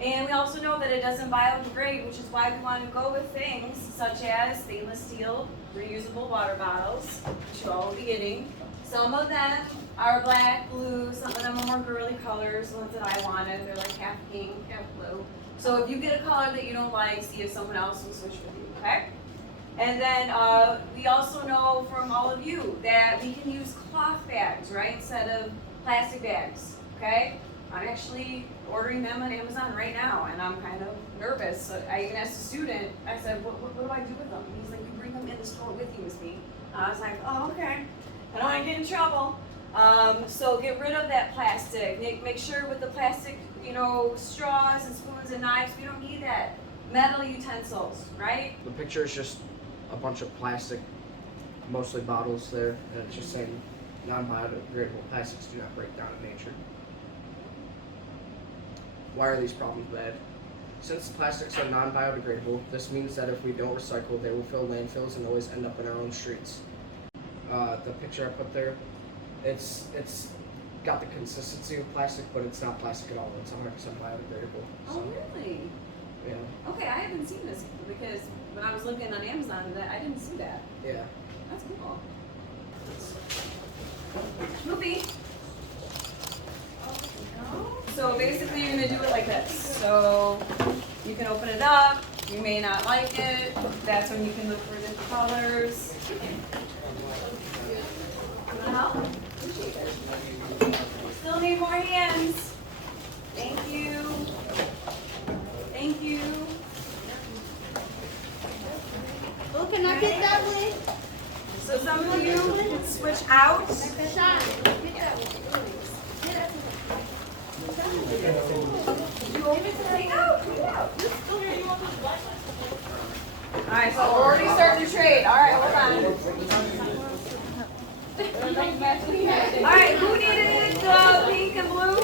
And we also know that it doesn't biodegrade, which is why we want to go with things such as stainless steel reusable water bottles, which you'll all be getting. Some of them are black, blue, some of them are more girly colors, the ones that I wanted. They're like half pink, half blue. So if you get a color that you don't like, see if someone else will switch with you, okay? And then we also know from all of you that we can use cloth bags, right, instead of plastic bags, okay? I'm actually ordering them on Amazon right now, and I'm kind of nervous. So I even asked a student, I said, what do I do with them? And he's like, you bring them in the store with you, Miss B. I was like, oh, okay. I don't want to get in trouble. So get rid of that plastic. Make sure with the plastic, straws and spoons and knives, we don't need that. Metal utensils, right? The picture is just a bunch of plastic, mostly bottles there, and it's just saying non-biodegradable plastics do not break down in nature. Why are these problems bad? Since plastics are non-biodegradable, this means that if we don't recycle, they will fill landfills and always end up in our own streets. The picture I put there, it's got the consistency of plastic, but it's not plastic at all. It's 100% biodegradable. Oh, really? Yeah. Okay, I haven't seen this because when I was looking on Amazon, I didn't see that. Yeah. That's cool. Snoopy. So basically you're going to do it like this. So you can open it up. You may not like it. That's when you can look for different colors. Want to help? Still need more hands. Thank you. Thank you. Oh, can I get that one? So some of you switch out. You open it? Take out. Alright, so we're already starting to trade. Alright, hold on. Alright, who needed the pink and blue?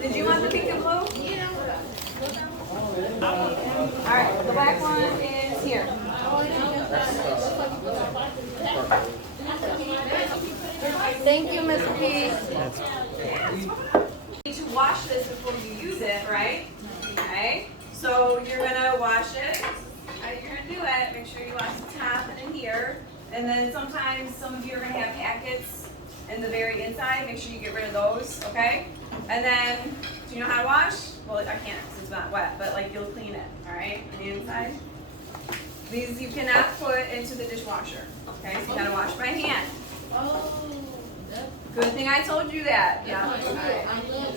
Did you want the pink and blue? Alright, the black one is here. Thank you, Miss P. You need to wash this before you use it, right? Okay. So you're gonna wash it. How you're gonna do it? Make sure you wash the top and in here. And then sometimes some of you are gonna have packets in the very inside. Make sure you get rid of those, okay? And then, do you know how to wash? Well, I can't because it's not wet, but like you'll clean it, all right, on the inside. These you cannot put into the dishwasher, okay? So you gotta wash by hand. Good thing I told you that. Yeah. All right.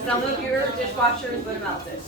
Some of your dishwashers would have melted.